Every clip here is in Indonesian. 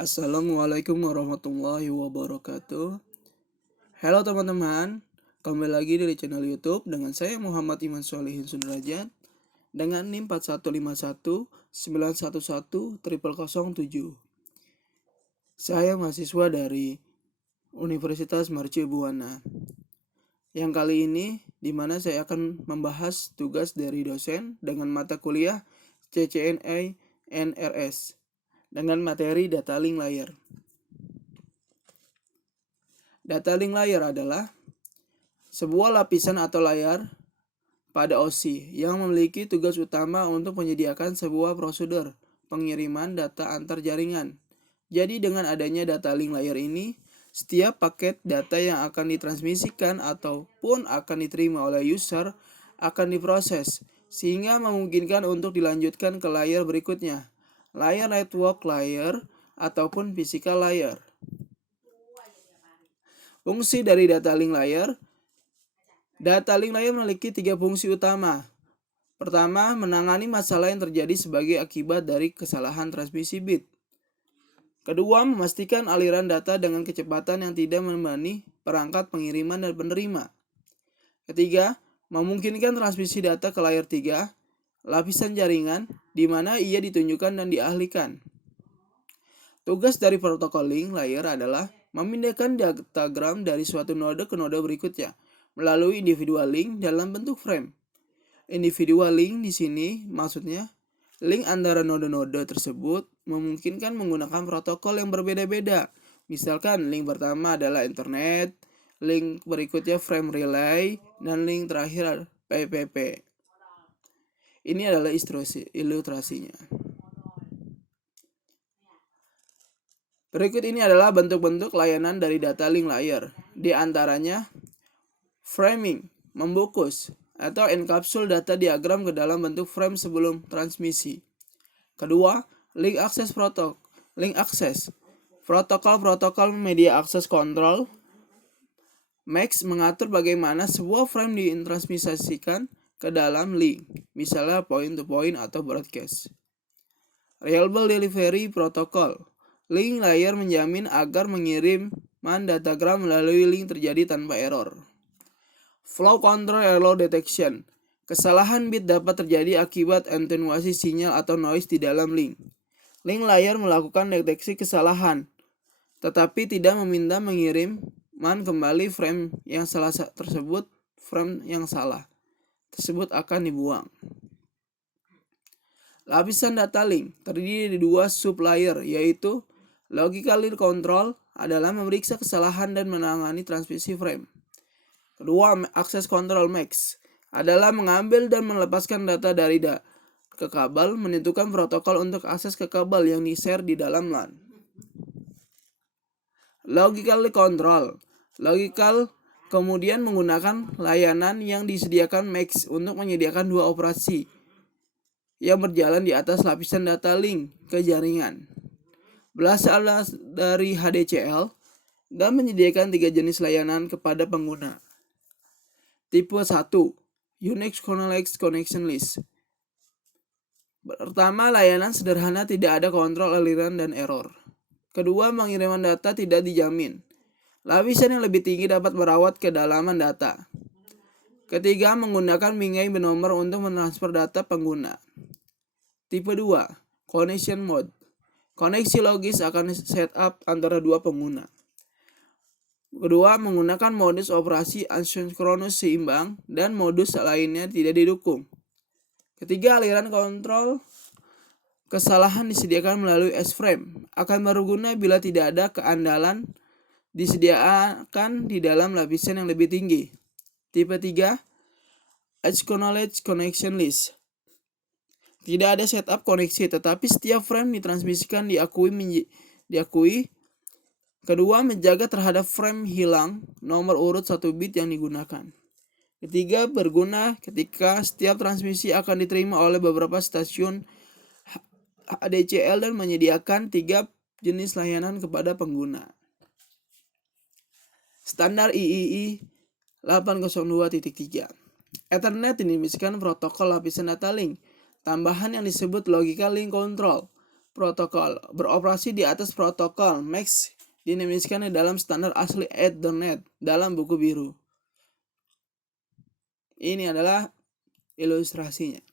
Assalamualaikum warahmatullahi wabarakatuh. Halo teman-teman, kembali lagi dari channel YouTube dengan saya Muhammad Iman Solihin Sudrajat dengan NIM 4151911007. Saya mahasiswa dari Universitas Mercu Buana. Yang kali ini di mana saya akan membahas tugas dari dosen dengan mata kuliah CCNA NRS dengan materi data link layer. Data link layer adalah sebuah lapisan atau layar pada OSI yang memiliki tugas utama untuk menyediakan sebuah prosedur pengiriman data antar jaringan. Jadi dengan adanya data link layer ini, setiap paket data yang akan ditransmisikan ataupun akan diterima oleh user akan diproses sehingga memungkinkan untuk dilanjutkan ke layer berikutnya, layer network layer ataupun physical layer. Fungsi dari data link layer memiliki 3 fungsi utama. Pertama, menangani masalah yang terjadi sebagai akibat dari kesalahan transmisi bit. Kedua, memastikan aliran data dengan kecepatan yang tidak membebani perangkat pengiriman dan penerima. Ketiga, memungkinkan transmisi data ke layer 3, lapisan jaringan, di mana ia ditunjukkan dan dialihkan. Tugas dari protokol link layer adalah memindahkan datagram dari suatu node ke node berikutnya melalui individual link dalam bentuk frame. Individual link di sini maksudnya link antara node-node tersebut memungkinkan menggunakan protokol yang berbeda-beda. Misalkan link pertama adalah internet, link berikutnya frame relay, dan link terakhir PPP. Ini adalah ilustrasinya. Berikut ini adalah bentuk-bentuk layanan dari data link layer. Di antaranya framing, membungkus atau enkapsul data diagram ke dalam bentuk frame sebelum transmisi. Kedua, link access protocol. Link access protokol media access control. MAX mengatur bagaimana sebuah frame ditransmisikan ke dalam link, misalnya point to point atau broadcast. Reliable delivery protocol. Link layer menjamin agar mengiriman datagram melalui link terjadi tanpa error. Flow control error detection. Kesalahan bit dapat terjadi akibat attenuasi sinyal atau noise di dalam link. Link layer melakukan deteksi kesalahan, tetapi tidak meminta mengiriman kembali frame yang salah tersebut. Frame yang salah tersebut akan dibuang. Lapisan data link terdiri dari 2 sub-layer, yaitu logical control adalah memeriksa kesalahan dan menangani transmisi frame. Kedua, access control MAX adalah mengambil dan melepaskan data dari ke kabel, menentukan protokol untuk akses ke kabel yang di-share di dalam LAN. Logical control. Logical kemudian menggunakan layanan yang disediakan MAX untuk menyediakan 2 operasi yang berjalan di atas lapisan data link ke jaringan. Berasal dari HDCL dan menyediakan 3 jenis layanan kepada pengguna. Tipe 1, Unix Complex Connection List. Pertama, layanan sederhana, tidak ada kontrol aliran dan error. Kedua, pengiriman data tidak dijamin. Lapisan yang lebih tinggi dapat merawat kedalaman data. Ketiga, menggunakan bingai bernomor untuk mentransfer data pengguna. Tipe 2, Connection Mode. Koneksi logis akan setup antara 2 pengguna. Kedua, menggunakan modus operasi asynchronous seimbang dan modus lainnya tidak didukung. Ketiga, aliran kontrol kesalahan disediakan melalui S-frame akan berguna bila tidak ada keandalan disediakan di dalam lapisan yang lebih tinggi. Tipe 3, Acknowledged Connection List. Tidak ada setup koneksi, tetapi setiap frame ditransmisikan diakui. Kedua, menjaga terhadap frame hilang nomor urut 1 bit yang digunakan. Ketiga, berguna ketika setiap transmisi akan diterima oleh beberapa stasiun HDCL dan menyediakan 3 jenis layanan kepada pengguna. Standar III 802.3. Ethernet dinamisikan protokol lapisan data link tambahan yang disebut logical link control. protokol beroperasi di atas protokol MAX dinamiskan dalam standar asli Ethernet dalam buku biru. Ini adalah ilustrasinya.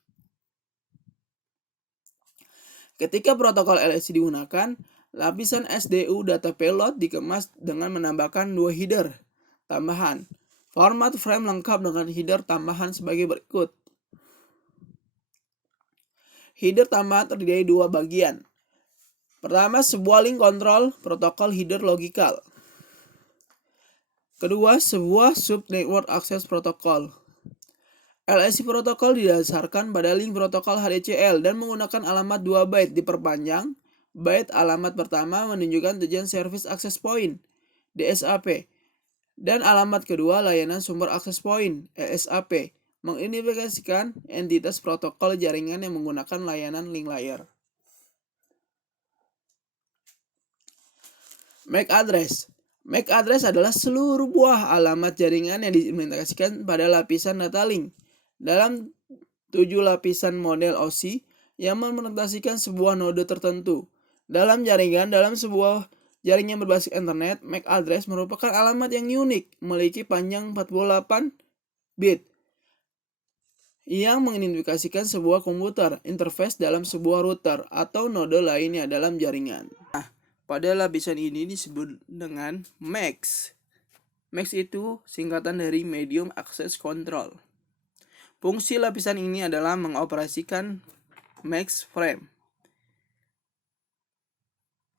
Ketika protokol LSC digunakan, lapisan SDU data payload dikemas dengan menambahkan 2 header tambahan. Format frame lengkap dengan header tambahan sebagai berikut. Header tambahan terdiri dari 2 bagian. Pertama, sebuah link control protokol header logical. Kedua, sebuah sub-network access protocol. LSC protokol didasarkan pada link protokol HDCL dan menggunakan alamat 2 byte diperpanjang. Byte alamat pertama menunjukkan tujuan Service Access Point (DSAP) dan alamat kedua layanan sumber access point (ESAP) mengidentifikasikan entitas protokol jaringan yang menggunakan layanan link layer. MAC address. MAC address adalah seluruh buah alamat jaringan yang diimplementasikan pada lapisan data link. Dalam 7 lapisan model OSI yang merepresentasikan sebuah node tertentu. Dalam sebuah jaringan berbasis internet, MAC address merupakan alamat yang unik, memiliki panjang 48 bit yang mengidentifikasikan sebuah komputer, interface dalam sebuah router, atau node lainnya dalam jaringan. Pada lapisan ini disebut dengan MAX. MAX itu singkatan dari Medium Access Control. Fungsi lapisan ini adalah mengoperasikan MAX frame,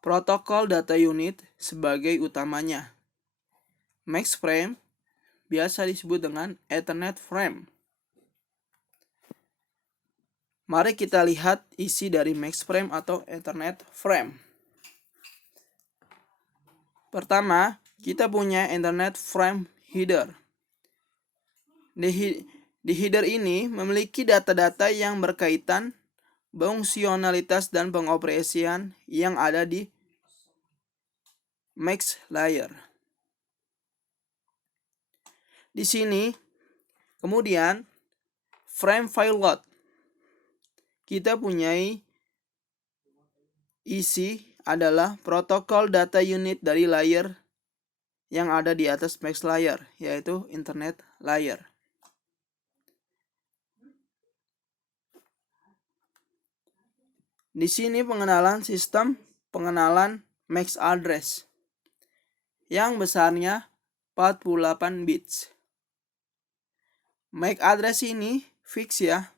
protokol data unit sebagai utamanya. MAX frame biasa disebut dengan Ethernet frame. Mari kita lihat isi dari MAX frame atau Ethernet frame. Pertama, kita punya Ethernet frame header. Di header ini memiliki data-data yang berkaitan fungsionalitas dan pengoperasian yang ada di MAX layer. Di sini, kemudian frame file load. Kita punya isi adalah protokol data unit dari layer yang ada di atas MAX layer, yaitu internet layer. Di sini pengenalan sistem pengenalan MAX address yang besarnya 48 bits. MAC address ini fix ya,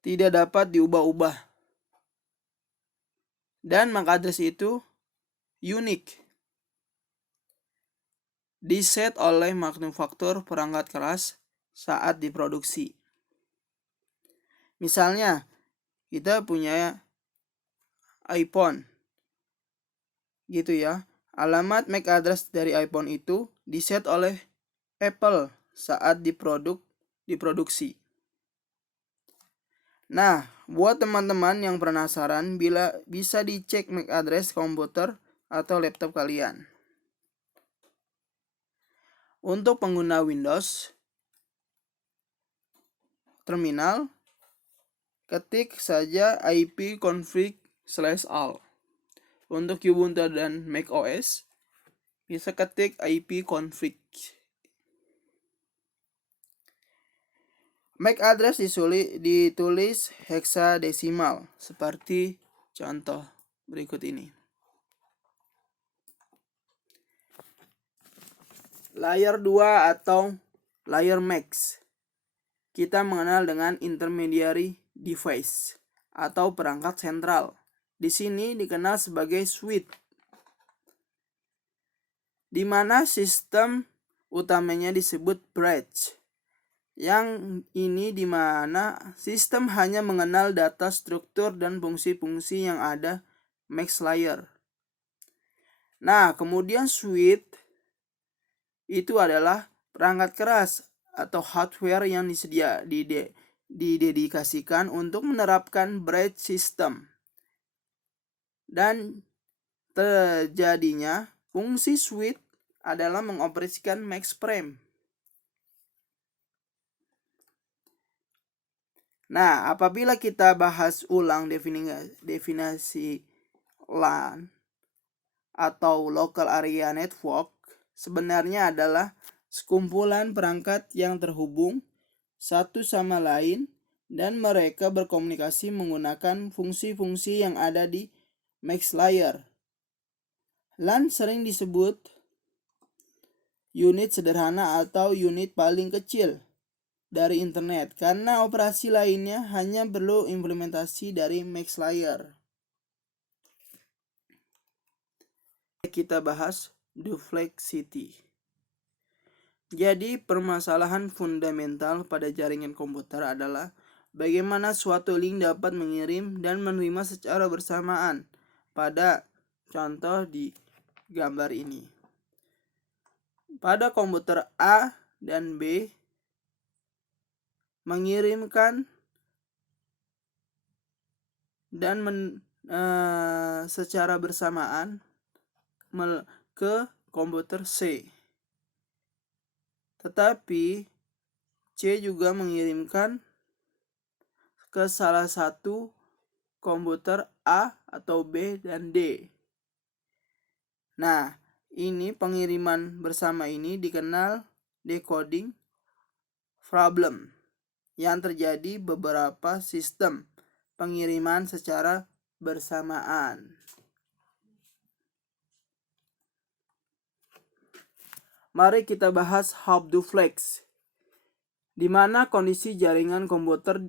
tidak dapat diubah-ubah. Dan MAC address itu unik, diset oleh manufaktur perangkat keras saat diproduksi. Misalnya, kita punya iPhone, gitu ya. Alamat MAC address dari iPhone itu diset oleh Apple saat diproduksi. Nah, buat teman-teman yang penasaran, bisa dicek MAC address komputer atau laptop kalian. Untuk pengguna Windows terminal, ketik saja ipconfig/all. Untuk Ubuntu dan macOS, bisa ketik ipconfig. MAC address ditulis heksadesimal seperti contoh berikut ini. Layer 2 atau layer MAX kita mengenal dengan intermediary device atau perangkat sentral. Di sini dikenal sebagai switch, di mana sistem utamanya disebut bridge. Yang ini di mana sistem hanya mengenal data struktur dan fungsi-fungsi yang ada MAX layer. Nah, kemudian switch itu adalah perangkat keras atau hardware yang didedikasikan untuk menerapkan bridge system. Dan terjadinya fungsi switch adalah mengoperasikan MAX frame. Nah, apabila kita bahas ulang definisi LAN atau Local Area Network, sebenarnya adalah sekumpulan perangkat yang terhubung satu sama lain dan mereka berkomunikasi menggunakan fungsi-fungsi yang ada di max layer. LAN sering disebut unit sederhana atau unit paling kecil dari internet karena operasi lainnya hanya perlu implementasi dari max layer. Kita bahas Duplicity. Jadi permasalahan fundamental pada jaringan komputer adalah bagaimana suatu link dapat mengirim dan menerima secara bersamaan. Pada contoh di gambar ini. Pada komputer A dan B mengirimkan dan secara bersamaan ke komputer C. Tetapi C juga mengirimkan ke salah satu komputer A atau B dan D. Nah, ini pengiriman bersama ini dikenal decoding problem yang terjadi beberapa sistem pengiriman secara bersamaan. Mari kita bahas hub duplex, di mana kondisi jaringan komputer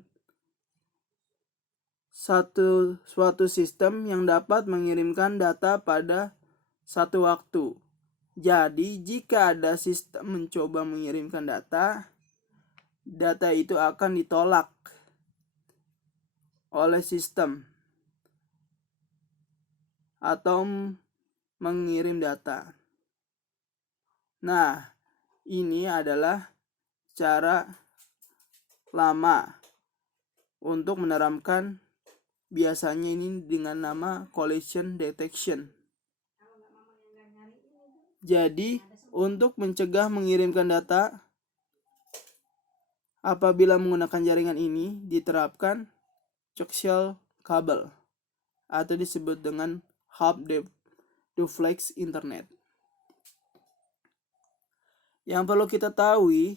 suatu sistem yang dapat mengirimkan data pada satu waktu. Jadi, jika ada sistem mencoba mengirimkan data itu akan ditolak oleh sistem atau mengirim data. Nah, ini adalah cara lama untuk menerapkan, biasanya ini dengan nama collision detection. Jadi, untuk mencegah mengirimkan data apabila menggunakan jaringan ini diterapkan coaxial kabel atau disebut dengan hub duplex internet. Yang perlu kita tahu,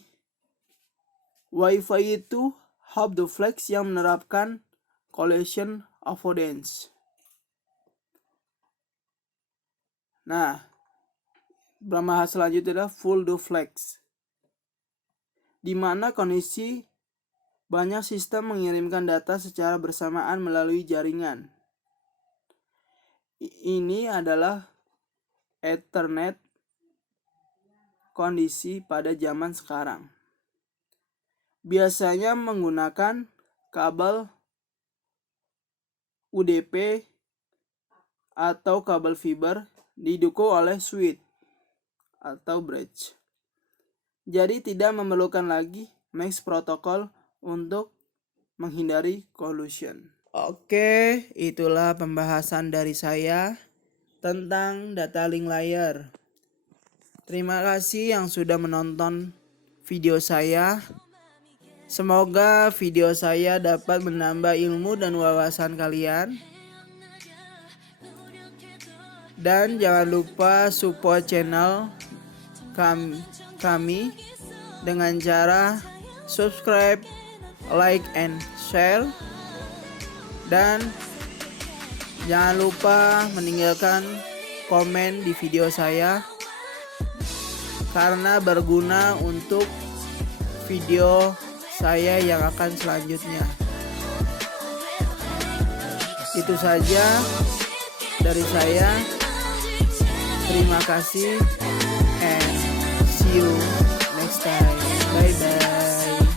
Wi-Fi itu hub duplex yang menerapkan collision avoidance. Nah, bahasa selanjutnya adalah full duplex, di mana kondisi banyak sistem mengirimkan data secara bersamaan melalui jaringan. Ini adalah Ethernet kondisi pada zaman sekarang. Biasanya menggunakan kabel UDP atau kabel fiber didukung oleh switch atau bridge. Jadi tidak memerlukan lagi max protokol untuk menghindari collision. Oke, itulah pembahasan dari saya tentang data link layer. Terima kasih yang sudah menonton video saya. Semoga video saya dapat menambah ilmu dan wawasan kalian. Dan jangan lupa support channel kami dengan cara subscribe, like, and share. Dan jangan lupa meninggalkan komen di video saya karena berguna untuk video saya yang akan selanjutnya. Itu saja dari saya. Terima kasih and see you next time.